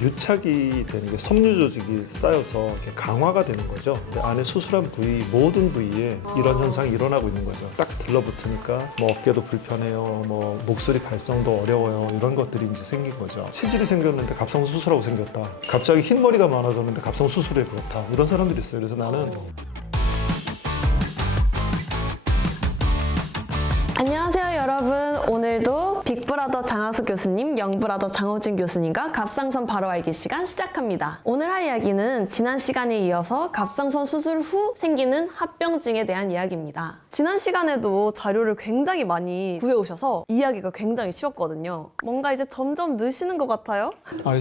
유착이 되는 게 섬유 조직이 쌓여서 이렇게 강화가 되는 거죠. 근데 안에 수술한 부위, 모든 부위에 이런 현상이 일어나고 있는 거죠. 딱 들러붙으니까 뭐 어깨도 불편해요, 뭐 목소리 발성도 어려워요, 이런 것들이 이제 생긴 거죠. 치질이 생겼는데 갑상선 수술하고 생겼다. 갑자기 흰머리가 많아졌는데 갑상선 수술에 그렇다. 이런 사람들이 있어요. 그래서 나는 안녕하세요 여러분. 오늘도 빅브라더 장하수 교수님, 영브라더 장호진 교수님과 갑상선 바로 알기 시간 시작합니다. 오늘 할 이야기는 지난 시간에 이어서 갑상선 수술 후 생기는 합병증에 대한 이야기입니다. 지난 시간에도 자료를 굉장히 많이 구해오셔서 이야기가 굉장히 쉬웠거든요. 뭔가 이제 점점 느시는 것 같아요.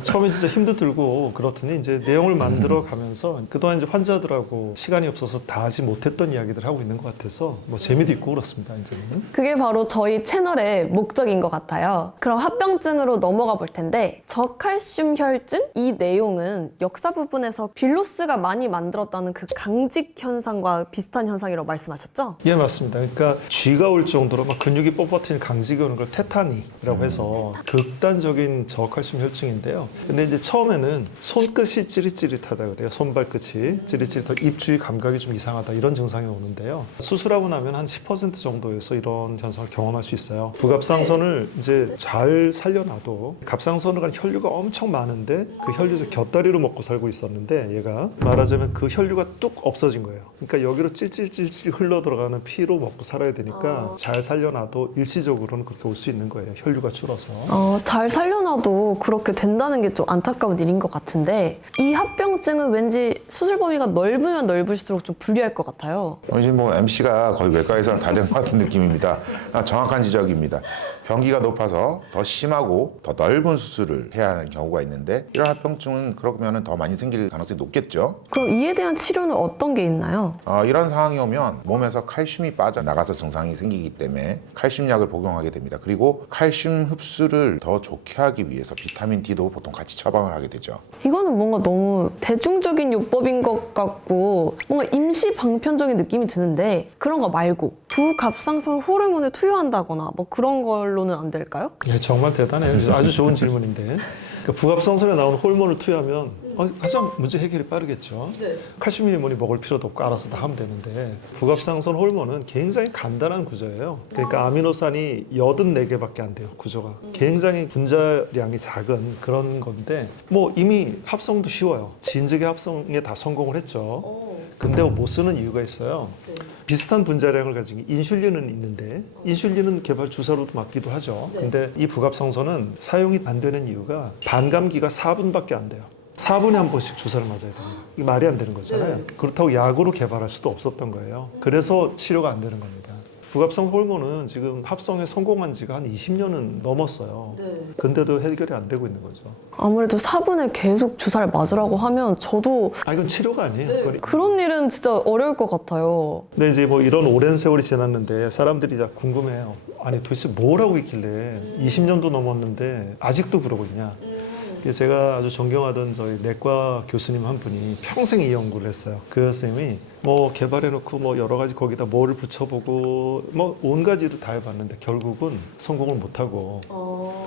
처음에 진짜 힘도 들고 그렇더니 이제 내용을 만들어 가면서 그동안 이제 환자들하고 시간이 없어서 다 하지 못했던 이야기들 하고 있는 것 같아서 뭐 재미도 있고 그렇습니다. 이제는. 그게 바로 저희 채널의 목적인 것 같아요. 그럼 합병증으로 넘어가 볼 텐데, 저칼슘 혈증? 이 내용은 역사 부분에서 빌로스가 많이 만들었다는 그 강직 현상과 비슷한 현상이라고 말씀하셨죠? 예, 맞습니다. 그러니까 쥐가 올 정도로 막 근육이 뻣뻣해진 강직이 오는 걸 테타니라고 해서 극단적인 저칼슘 혈증인데요. 근데 이제 처음에는 손끝이 찌릿찌릿하다 그래요. 손발끝이 찌릿찌릿하고 입 주위 감각이 좀 이상하다, 이런 증상이 오는데요. 수술하고 나면 한 10% 정도에서 이런 현상을 경험할 수 있어요. 부갑상선을 이제 잘 살려놔도 갑상선으로 가는 혈류가 엄청 많은데 그 혈류에서 곁다리로 먹고 살고 있었는데, 얘가 말하자면 그 혈류가 뚝 없어진 거예요. 그러니까 여기로 찔찔찔찔 흘러 들어가는 피로 먹고 살아야 되니까 잘 살려놔도 일시적으로는 그렇게 올 수 있는 거예요. 혈류가 줄어서. 잘 살려놔도 그렇게 된다는 게 좀 안타까운 일인 것 같은데, 이 합병증은 왠지 수술 범위가 넓으면 넓을수록 좀 불리할 것 같아요. 이제 뭐 MC가 거의 외과에서는 다 된 것 같은 느낌입니다. 정확한 지적입니다. 병기가 높아서 더 심하고 더 넓은 수술을 해야 하는 경우가 있는데, 이런 합병증은 그러면 더 많이 생길 가능성이 높겠죠. 그럼 이에 대한 치료는 어떤 게 있나요? 이런 상황이 오면 몸에서 칼슘이 빠져나가서 증상이 생기기 때문에 칼슘약을 복용하게 됩니다. 그리고 칼슘 흡수를 더 좋게 하기 위해서 비타민 D도 보통 같이 처방을 하게 되죠. 이거는 뭔가 너무 대중적인 요법인 것 같고 뭔가 임시 방편적인 느낌이 드는데, 그런 거 말고 부갑상선 호르몬을 투여한다거나 뭐 그런 걸로는 안 될까요? 네, 정말 대단해요. 아주 좋은 질문인데, 그러니까 부갑상선에 나오는 호르몬을 투여하면 가장 문제 해결이 빠르겠죠. 칼슘 일몬이 먹을 필요도 없고 알아서 다 하면 되는데, 부갑상선 호르몬은 굉장히 간단한 구조예요. 그러니까 아미노산이 84개밖에 안 돼요, 구조가. 굉장히 분자량이 작은 그런 건데, 뭐 이미 합성도 쉬워요. 진즉의 합성에 다 성공을 했죠. 근데 못 쓰는 이유가 있어요. 비슷한 분자량을 가진 인슐린은 있는데, 인슐린은 개발 주사로도 맞기도 하죠. 근데 이 부갑상선은 사용이 안 되는 이유가 반감기가 4분밖에 안 돼요. 4분에 한 번씩 주사를 맞아야 됩니다. 이게 말이 안 되는 거잖아요. 그렇다고 약으로 개발할 수도 없었던 거예요. 그래서 치료가 안 되는 겁니다. 부갑상선 호르몬은 지금 합성에 성공한 지가 한 20년은 넘었어요. 근데도 해결이 안 되고 있는 거죠. 아무래도 4분에 계속 주사를 맞으라고 하면 저도 이건 치료가 아니에요. 그런 일은 진짜 어려울 것 같아요. 근데 이제 뭐 이런 오랜 세월이 지났는데 사람들이 다 궁금해요. 아니 도대체 뭘 하고 있길래 20년도 넘었는데 아직도 그러고 있냐. 제가 아주 존경하던 저희 내과 교수님 한 분이 평생 이 연구를 했어요. 그 선생님이 뭐 개발해놓고 뭐 여러 가지 거기다 뭐를 붙여보고 뭐 온 가지를 다 해봤는데 결국은 성공을 못하고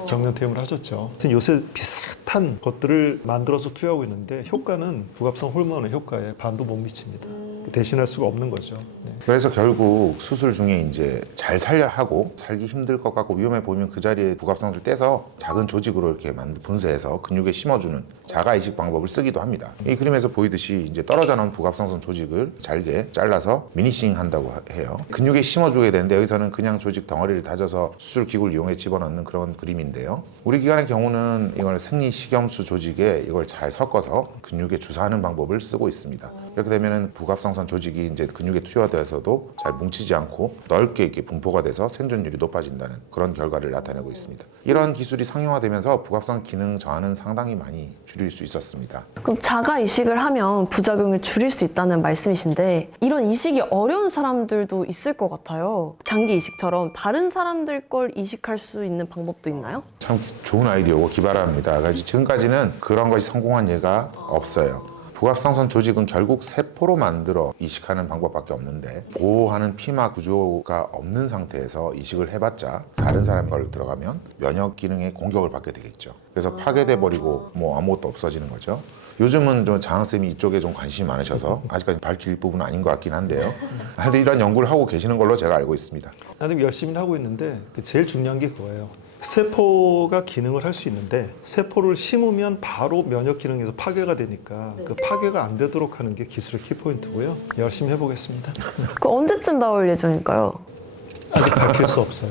정년퇴임을 하셨죠. 하여튼 요새 비슷한 것들을 만들어서 투여하고 있는데 효과는 부갑상 호르몬의 효과에 반도 못 미칩니다. 대신할 수가 없는 거죠. 네. 그래서 결국 수술 중에 이제 잘 살려 하고 살기 힘들 것 같고 위험해 보이면 그 자리에 부갑상선을 떼서 작은 조직으로 이렇게 분쇄해서 근육에 심어주는 자가 이식 방법을 쓰기도 합니다. 이 그림에서 보이듯이 이제 떨어져 나온 부갑상선 조직을 잘게 잘라서 미니싱 한다고 해요. 근육에 심어주게 되는데, 여기서는 그냥 조직 덩어리를 다져서 수술 기구를 이용해 집어넣는 그런 그림인데요. 우리 기관의 경우는 이걸 생리식염수 조직에 이걸 잘 섞어서 근육에 주사하는 방법을 쓰고 있습니다. 이렇게 되면은 부갑상선 조직이 이제 근육에 투여돼서도 잘 뭉치지 않고 넓게 이렇게 분포가 돼서 생존율이 높아진다는 그런 결과를 나타내고 있습니다. 이런 기술이 상용화되면서 부갑상 기능 저하는 상당히 많이 줄일 수 있었습니다. 그럼 자가 이식을 하면 부작용을 줄일 수 있다는 말씀이신데, 이런 이식이 어려운 사람들도 있을 것 같아요. 장기 이식처럼 다른 사람들 걸 이식할 수 있는 방법도 있나요? 참 좋은 아이디어고 기발합니다. 지금까지는 그런 것이 성공한 예가 없어요. 부갑상선 조직은 결국 세포로 만들어 이식하는 방법밖에 없는데, 보호하는 피막 구조가 없는 상태에서 이식을 해봤자 다른 사람 걸 들어가면 면역 기능에 공격을 받게 되겠죠. 그래서 파괴돼 버리고 뭐 아무것도 없어지는 거죠. 요즘은 좀 장학쌤이 이쪽에 좀 관심이 많으셔서 아직까지 밝힐 부분은 아닌 것 같긴 한데요. 근데 이런 연구를 하고 계시는 걸로 제가 알고 있습니다. 나름 열심히 하고 있는데 그 제일 중요한 게 그거예요. 세포가 기능을 할 수 있는데 세포를 심으면 바로 면역 기능에서 파괴가 되니까 그 파괴가 안 되도록 하는 게 기술의 키포인트고요. 열심히 해보겠습니다. 그 언제쯤 나올 예정일까요? 아직 밝힐 수 없어요.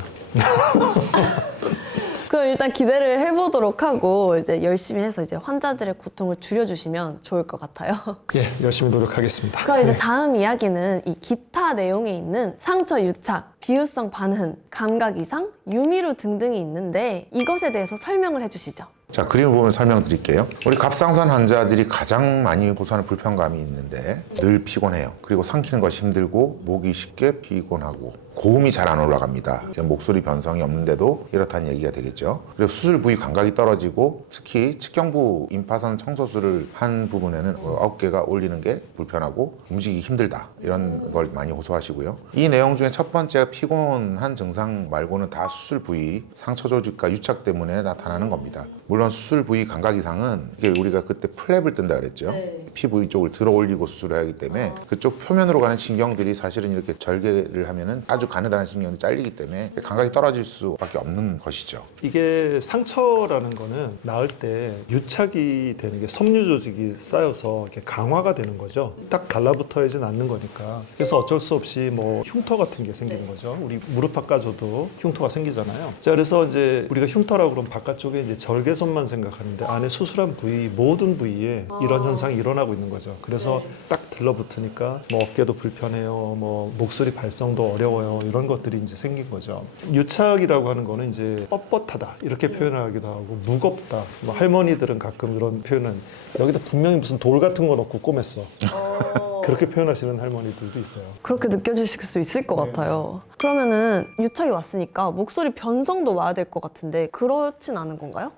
그럼 일단 기대를 해보도록 하고 이제 열심히 해서 이제 환자들의 고통을 줄여주시면 좋을 것 같아요. 예, 열심히 노력하겠습니다. 그럼 이제 네. 다음 이야기는 이 기타 내용에 있는 상처 유착, 비유성 반흔, 감각 이상, 유미루 등등이 있는데 이것에 대해서 설명을 해주시죠. 자, 그림을 보면 설명드릴게요. 우리 갑상선 환자들이 가장 많이 호소하는 불편감이 있는데 늘 피곤해요. 그리고 삼키는 것이 힘들고 목이 쉽게 피곤하고 고음이 잘 안 올라갑니다. 목소리 변성이 없는데도 이렇다는 얘기가 되겠죠. 그리고 수술 부위 감각이 떨어지고 특히 측경부 임파선 청소술을 한 부분에는 어깨가 올리는 게 불편하고 움직이기 힘들다. 이런 걸 많이 호소하시고요. 이 내용 중에 첫 번째가 피곤한 증상 말고는 다 수술 부위 상처 조직과 유착 때문에 나타나는 겁니다. 물론 수술 부위 감각 이상은 이게 우리가 그때 플랩을 뜬다 그랬죠. 피부 이쪽을 들어 올리고 수술을 하기 때문에 그쪽 표면으로 가는 신경들이 사실은 이렇게 절개를 하면은 아주 가느다란 신경이 잘리기 때문에 감각이 떨어질 수밖에 없는 것이죠. 이게 상처라는 거는 나을 때 유착이 되는 게 섬유 조직이 쌓여서 이렇게 강화가 되는 거죠. 딱 달라붙어야지 않는 거니까. 그래서 어쩔 수 없이 뭐 흉터 같은 게 생기는 거죠. 우리 무릎 바꿔줘도 흉터가 생기잖아요. 자, 그래서 이제 우리가 흉터라고 그러면 바깥쪽에 이제 절개선만 생각하는데 안에 수술한 부위 모든 부위에 이런 현상이 일어나고 있는 거죠. 그래서 딱 들러붙으니까 뭐 어깨도 불편해요, 뭐 목소리 발성도 어려워요, 이런 것들이 이제 생긴 거죠. 유착이라고 하는 거는 이제 뻣뻣하다 이렇게 표현하기도 하고 무겁다. 뭐 할머니들은 가끔 이런 표현은 여기다 분명히 무슨 돌 같은 거 넣고 꼬맸어. 그렇게 표현하시는 할머니들도 있어요. 그렇게 느껴지실 수 있을 것 네. 같아요. 그러면은 유착이 왔으니까 목소리 변성도 와야 될 것 같은데 그렇진 않은 건가요?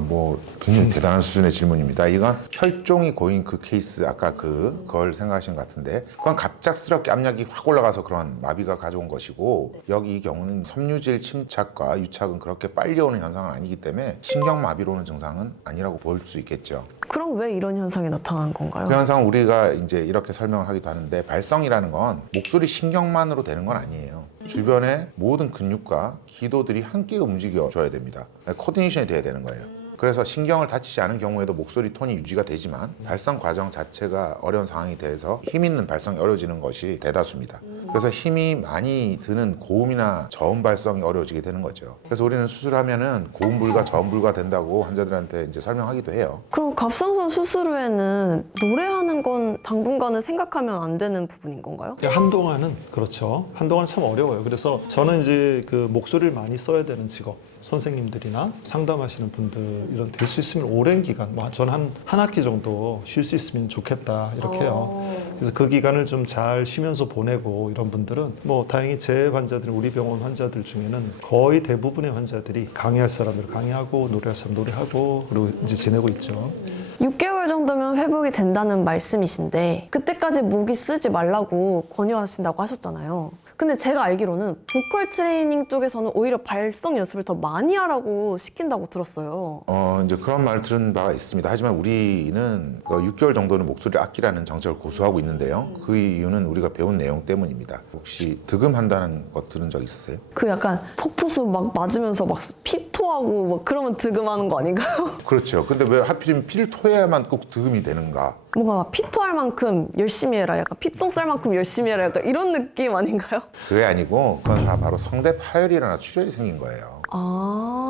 뭐 굉장히 대단한 수준의 질문입니다. 이건 혈종이 고인 그 케이스 아까 그걸 생각하신 것 같은데 그건 갑작스럽게 압력이 확 올라가서 그런 마비가 가져온 것이고 여기 이 경우는 섬유질 침착과 유착은 그렇게 빨리 오는 현상은 아니기 때문에 신경마비로 오는 증상은 아니라고 볼 수 있겠죠. 그럼 왜 이런 현상이 나타나는 건가요? 그 현상은 우리가 이제 이렇게 설명을 하기도 하는데 발성이라는 건 목소리 신경만으로 되는 건 아니에요. 주변의 모든 근육과 기도들이 함께 움직여줘야 됩니다. 코디네이션이 돼야 되는 거예요. 그래서 신경을 다치지 않은 경우에도 목소리 톤이 유지가 되지만 발성 과정 자체가 어려운 상황이 돼서 힘 있는 발성이 어려워지는 것이 대다수입니다. 그래서 힘이 많이 드는 고음이나 저음 발성이 어려워지게 되는 거죠. 그래서 우리는 수술하면은 고음 불가, 저음 불가 된다고 환자들한테 이제 설명하기도 해요. 그럼 갑상선 수술 후에는 노래하는 건 당분간은 생각하면 안 되는 부분인 건가요? 한동안은 그렇죠. 한동안은 참 어려워요. 그래서 저는 이제 그 목소리를 많이 써야 되는 직업 선생님들이나 상담하시는 분들 이런 될 수 있으면 오랜 기간, 뭐 저는 한 학기 정도 쉴 수 있으면 좋겠다 이렇게 해요. 그래서 그 기간을 좀 잘 쉬면서 보내고 이런 분들은 뭐 다행히 제 환자들, 우리 병원 환자들 중에는 거의 대부분의 환자들이 강의할 사람들 강의하고 노래할 사람 노래하고 그리고 이제 지내고 있죠. 6개월 정도면 회복이 된다는 말씀이신데 그때까지 모기 쓰지 말라고 권유하신다고 하셨잖아요. 근데 제가 알기로는 보컬 트레이닝 쪽에서는 오히려 발성 연습을 더 많이 하라고 시킨다고 들었어요. 이제 그런 말 들은 바가 있습니다. 하지만 우리는 6개월 정도는 목소리를 아끼라는 정책을 고수하고 있는데요. 그 이유는 우리가 배운 내용 때문입니다. 혹시 득음한다는 거 들은 적 있으세요? 그 약간 폭포수 막 맞으면서 막 피토하고 막 그러면 득음하는 거 아닌가요? 그렇죠. 근데 왜 하필이면 피를 토해야만 꼭 득음이 되는가? 뭔가 막 피토할 만큼 열심히 해라, 약간 피똥 쌀 만큼 열심히 해라, 약간 이런 느낌 아닌가요? 그게 아니고 그건 다 바로 성대 파열이나 출혈이 생긴 거예요.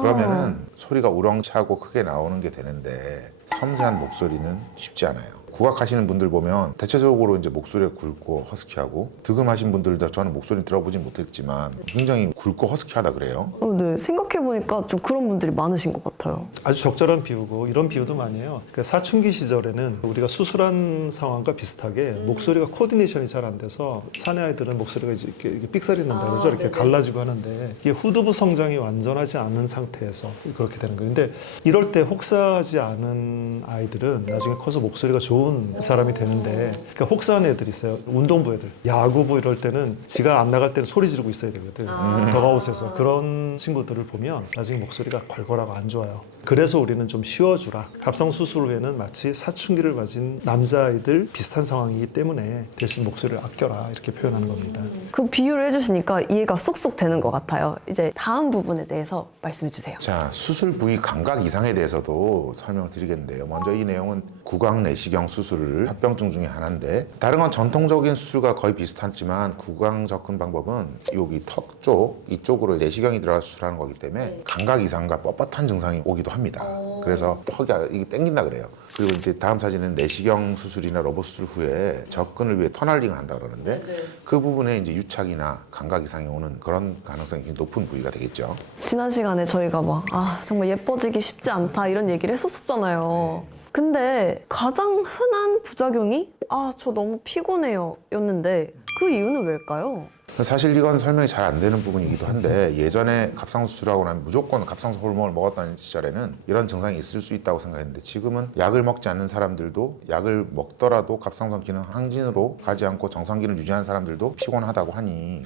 그러면은 소리가 우렁차고 크게 나오는 게 되는데 섬세한 목소리는 쉽지 않아요. 국악하시는 분들 보면 대체적으로 이제 목소리가 굵고 허스키하고 득음하신 분들도 저는 목소리 들어보진 못했지만 굉장히 굵고 허스키하다 그래요. 네, 생각해보니까 좀 그런 분들이 많으신 것 같아요. 아주 적절한 비유고 이런 비유도 많이 해요. 그 사춘기 시절에는 우리가 수술한 상황과 비슷하게 목소리가 코디네이션이 잘 안 돼서 사내 아이들은 목소리가 이렇게 삑사리 난다 그러죠. 이렇게 갈라지고 하는데 이게 후두부 성장이 완전하지 않은 상태에서 그렇게 그렇게 되는 거예요. 근데 이럴 때 혹사하지 않은 아이들은 나중에 커서 목소리가 좋은 사람이 되는데, 그러니까 혹사하는 애들이 있어요. 운동부 애들, 야구부 이럴 때는 지가 안 나갈 때는 소리 지르고 있어야 되거든. 더가웃에서 그런 친구들을 보면 나중에 목소리가 걸걸하고 안 좋아요. 그래서 우리는 좀 쉬어주라. 갑상 수술 후에는 마치 사춘기를 가진 남자아이들 비슷한 상황이기 때문에 대신 목소리를 아껴라 이렇게 표현하는 겁니다. 그 비유를 해주시니까 이해가 쏙쏙 되는 것 같아요. 이제 다음 부분에 대해서 말씀해 주세요. 자, 수술 부위 감각 이상에 대해서도 설명을 드리겠는데요. 먼저 이 내용은 구강 내시경 수술을 합병증 중에 하나인데, 다른 건 전통적인 수술과 거의 비슷하지만 구강 접근 방법은 여기 턱 쪽, 이쪽으로 내시경이 들어가 수술하는 거기 때문에 감각 이상과 뻣뻣한 증상이 오기도 합니다. 그래서 턱이 이게 땡긴다 그래요. 그리고 이제 다음 사진은 내시경 수술이나 로봇 수술 후에 접근을 위해 터널링을 한다 그러는데, 그 부분에 이제 유착이나 감각 이상이 오는 그런 가능성이 굉장히 높은 부위가 되겠죠. 지난 시간에 저희가 막 정말 예뻐지기 쉽지 않다 이런 얘기를 했었잖아요. 근데 가장 흔한 부작용이 저 너무 피곤해요 였는데 그 이유는 왜일까요? 사실 이건 설명이 잘 안 되는 부분이기도 한데, 예전에 갑상수술하고 나면 무조건 갑상선 호르몬을 먹었다는 시절에는 이런 증상이 있을 수 있다고 생각했는데, 지금은 약을 먹지 않는 사람들도, 약을 먹더라도 갑상선 기능 항진으로 가지 않고 정상기능을 유지하는 사람들도 피곤하다고 하니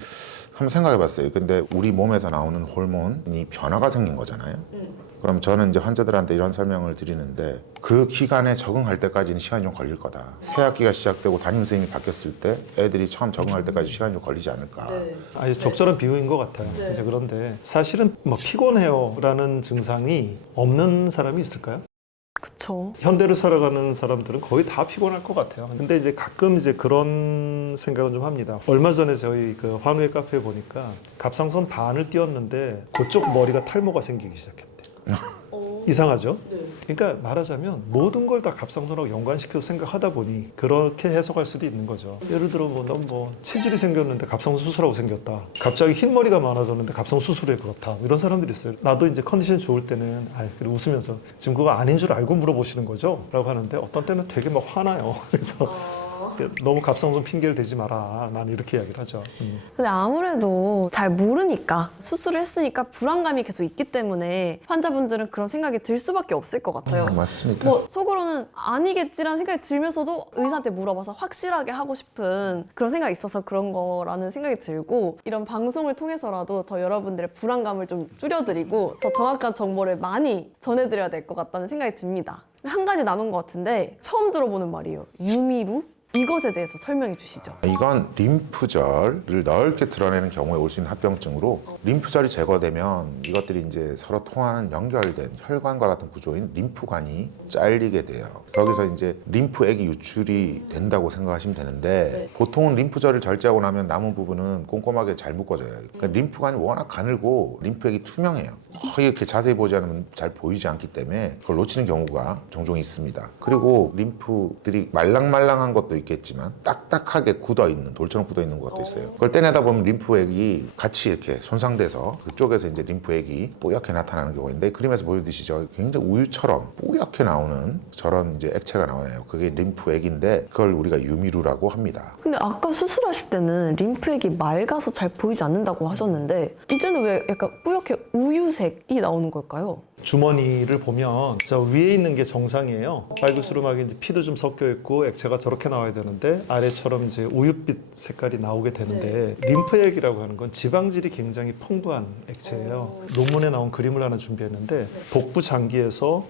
한번 생각해 봤어요. 근데 우리 몸에서 나오는 호르몬이 변화가 생긴 거잖아요. 그럼 저는 이제 환자들한테 이런 설명을 드리는데, 그 기간에 적응할 때까지는 시간이 좀 걸릴 거다. 새 학기가 시작되고 담임 선생님이 바뀌었을 때 애들이 처음 적응할 때까지 시간이 좀 걸리지 않을까. 아주 적절한 비유인 것 같아요. 이제 그런데 사실은 뭐 피곤해요라는 증상이 없는 사람이 있을까요? 그쵸. 현대를 살아가는 사람들은 거의 다 피곤할 것 같아요. 근데 이제 가끔 이제 그런 생각은 좀 합니다. 얼마 전에 저희 그 환우의 카페에 보니까 갑상선 반을 띄었는데 그쪽 머리가 탈모가 생기기 시작했대. 이상하죠? 그러니까 말하자면 모든 걸 다 갑상선하고 연관시켜서 생각하다 보니 그렇게 해석할 수도 있는 거죠. 예를 들어 넌 치질이 생겼는데 갑상선 수술하고 생겼다. 갑자기 흰머리가 많아졌는데 갑상선 수술에 그렇다. 이런 사람들이 있어요. 나도 이제 컨디션 좋을 때는 그래 웃으면서 지금 그거 아닌 줄 알고 물어보시는 거죠? 라고 하는데, 어떤 때는 되게 막 화나요. 그래서 너무 갑상선 핑계를 대지 마라. 나는 이렇게 이야기를 하죠. 근데 아무래도 잘 모르니까 수술을 했으니까 불안감이 계속 있기 때문에 환자분들은 그런 생각이 들 수밖에 없을 것 같아요. 맞습니다. 뭐 속으로는 아니겠지라는 생각이 들면서도 의사한테 물어봐서 확실하게 하고 싶은 그런 생각이 있어서 그런 거라는 생각이 들고, 이런 방송을 통해서라도 더 여러분들의 불안감을 좀 줄여드리고 더 정확한 정보를 많이 전해드려야 될 것 같다는 생각이 듭니다. 한 가지 남은 것 같은데 처음 들어보는 말이에요. 유미루? 이것에 대해서 설명해 주시죠. 이건 림프절을 넓게 드러내는 경우에 올 수 있는 합병증으로, 림프절이 제거되면 이것들이 이제 서로 통하는 연결된 혈관과 같은 구조인 림프관이 잘리게 돼요. 여기서 이제 림프액이 유출이 된다고 생각하시면 되는데, 보통은 림프절을 절제하고 나면 남은 부분은 꼼꼼하게 잘 묶어져요. 그러니까 림프관이 워낙 가늘고 림프액이 투명해요. 거의 이렇게 자세히 보지 않으면 잘 보이지 않기 때문에 그걸 놓치는 경우가 종종 있습니다. 그리고 림프들이 말랑말랑한 것도 있겠지만 딱딱하게 굳어있는, 돌처럼 굳어있는 것도 있어요. 그걸 떼내다 보면 림프액이 같이 이렇게 손상돼서 그쪽에서 이제 림프액이 뿌옇게 나타나는 경우가 있는데, 그림에서 보여드시죠? 굉장히 우유처럼 뿌옇게 나오는 저런 이제 액체가 나와요. 그게 림프액인데 그걸 우리가 유미루라고 합니다. 근데 아까 수술하실 때는 림프액이 맑아서 잘 보이지 않는다고 하셨는데 이제는 왜 약간 뿌옇게 우유색이 나오는 걸까요? 주머니를 보면 저 위에 있는 게 정상이에요. 빨그스름하게 이제 피도 좀 섞여 있고 액체가 저렇게 나와야 되는데 아래처럼 이제 우윳빛 색깔이 나오게 되는데, 림프액이라고 하는 건 지방질이 굉장히 풍부한 액체예요. 논문에 나온 그림을 하나 준비했는데, 복부 장기에서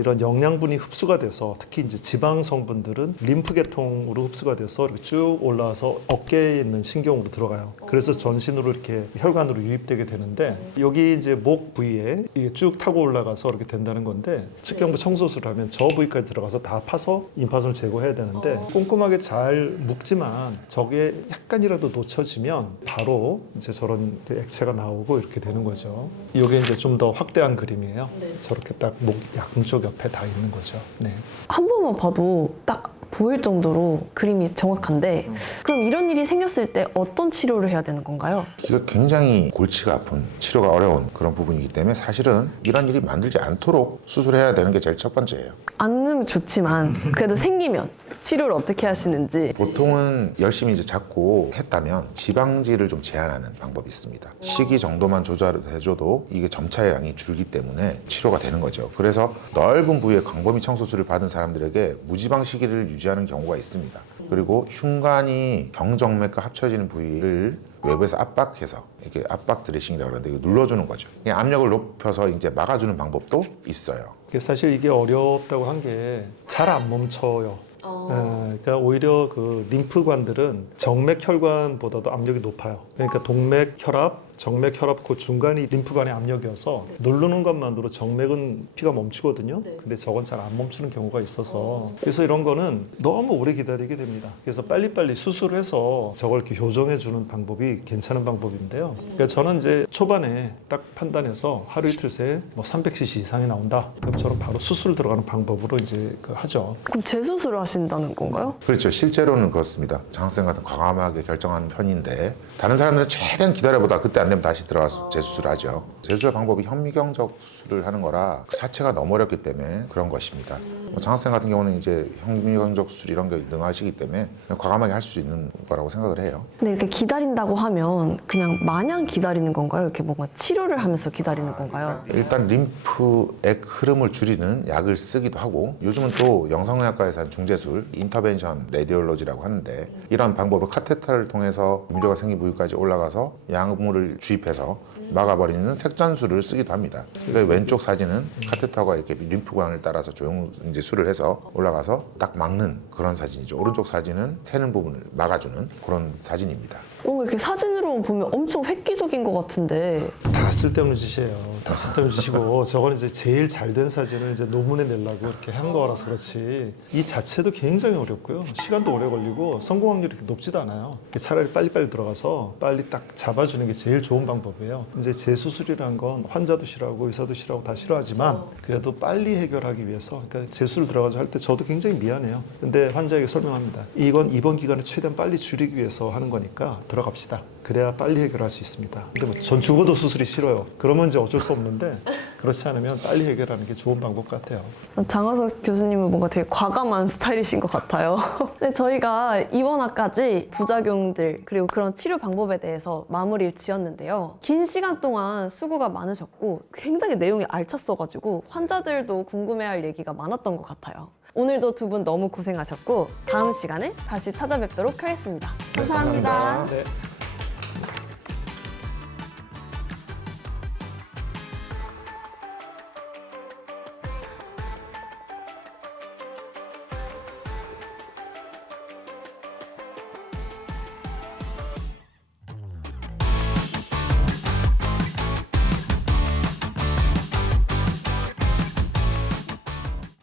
이런 영양분이 흡수가 돼서 특히 이제 지방 성분들은 림프 계통으로 흡수가 돼서 이렇게 쭉 올라와서 어깨에 있는 신경으로 들어가요. 그래서 전신으로 이렇게 혈관으로 유입되게 되는데, 여기 이제 목 부위에 이게 쭉 타고 올라가서 이렇게 된다는 건데, 측경부 청소술을 하면 저 부위까지 들어가서 다 파서 임파선을 제거해야 되는데 꼼꼼하게 잘 묶지만 저게 약간이라도 놓쳐지면 바로 이제 저런 액체가 나오고 이렇게 되는 거죠. 이게 이제 좀 더 확대한 그림이에요. 저렇게 딱 목 양쪽 옆에 다 있는 거죠. 네. 한 번만 봐도 딱 보일 정도로 그림이 정확한데 그럼 이런 일이 생겼을 때 어떤 치료를 해야 되는 건가요? 귀가 굉장히 골치가 아픈 치료가 어려운 그런 부분이기 때문에 사실은 이런 일이 만들지 않도록 수술해야 되는 게 제일 첫 번째예요. 않으면 좋지만 그래도 생기면 치료를 어떻게 하시는지. 보통은 열심히 이제 잡고 했다면 지방질을 좀 제한하는 방법이 있습니다. 식이 정도만 조절해줘도 이게 점차의 양이 줄기 때문에 치료가 되는 거죠. 그래서 넓은 부위에 광범위 청소술을 받은 사람들에게 무지방 식이를 유지하는 경우가 있습니다. 그리고 흉관이 경정맥과 합쳐지는 부위를 외부에서 압박해서 이렇게 압박 드레싱이라고 하는데 이거 눌러주는 거죠. 그냥 압력을 높여서 이제 막아주는 방법도 있어요. 사실 이게 어렵다고 한 게 잘 안 멈춰요. 그러니까 오히려 그 림프관들은 정맥 혈관보다도 압력이 높아요. 그러니까 동맥 혈압, 정맥 혈압 그 중간이 림프관의 압력이어서 누르는 것만으로 정맥은 피가 멈추거든요. 근데 저건 잘 안 멈추는 경우가 있어서 그래서 이런 거는 너무 오래 기다리게 됩니다. 그래서 빨리빨리 수술을 해서 저걸 이렇게 교정해 주는 방법이 괜찮은 방법인데요. 그러니까 저는 이제 초반에 딱 판단해서 하루 이틀 새에 뭐 300cc 이상이 나온다. 그럼 저는 바로 수술 들어가는 방법으로 이제 하죠. 그럼 재수술을 하신다는 건가요? 그렇죠. 실제로는 그렇습니다. 장학생 같은 과감하게 결정하는 편인데 다른 사람들은 최대한 기다려보다 그때 안 되면 다시 들어가서 재수술을 하죠. 재수술 방법이 현미경적 수술을 하는 거라 그 자체가 너무 어렵기 때문에 그런 것입니다. 장학생 같은 경우는 이제 현미경적 수술 이런 게 능하시기 때문에 과감하게 할 수 있는 거라고 생각을 해요. 근데 이렇게 기다린다고 하면 그냥 마냥 기다리는 건가요? 이렇게 뭔가 치료를 하면서 기다리는 건가요? 일단 림프액 흐름을 줄이는 약을 쓰기도 하고 요즘은 또 영상의학과에서 한 중재술, 인터벤션 레디올로지라고 하는데 이런 방법을 카테터를 통해서 문제가 생긴 부위까지 올라가서 약물을 주입해서 막아버리는 색전술을 쓰기도 합니다. 그러니까 왼쪽 사진은 카테터가 이렇게 림프관을 따라서 조영술을 해서 올라가서 딱 막는 그런 사진이죠. 오른쪽 사진은 새는 부분을 막아주는 그런 사진입니다. 뭔가 이렇게 사진으로 보면 엄청 획기적인 것 같은데 다 쓸데없는 짓이에요. 다 쓸데없는 짓이고 저거는 이제 제일 잘 된 사진을 이제 논문에 내려고 이렇게 한 거라서 그렇지 이 자체도 굉장히 어렵고요. 시간도 오래 걸리고 성공 확률이 그렇게 높지도 않아요. 차라리 빨리빨리 들어가서 빨리 딱 잡아주는 게 제일 좋은 방법이에요. 이제 재수술이란 건 환자도 싫어하고 의사도 싫어하고 다 싫어하지만 그래도 빨리 해결하기 위해서 그러니까 재수를 들어가서 할 때 저도 굉장히 미안해요. 근데 환자에게 설명합니다. 이건 입원 기간을 최대한 빨리 줄이기 위해서 하는 거니까 들어갑시다. 그래야 빨리 해결할 수 있습니다. 근데 뭐 전 죽어도 수술이 싫어요. 그러면 이제 어쩔 수 없는데 그렇지 않으면 빨리 해결하는 게 좋은 방법 같아요. 장하석 교수님은 뭔가 되게 과감한 스타일이신 것 같아요. 근데 저희가 입원화까지 부작용들 그리고 그런 치료 방법에 대해서 마무리를 지었는데요. 긴 시간 동안 수고가 많으셨고 굉장히 내용이 알찼어가지고 환자들도 궁금해할 얘기가 많았던 것 같아요. 오늘도 두 분 너무 고생하셨고 다음 시간에 다시 찾아뵙도록 하겠습니다. 감사합니다. 네.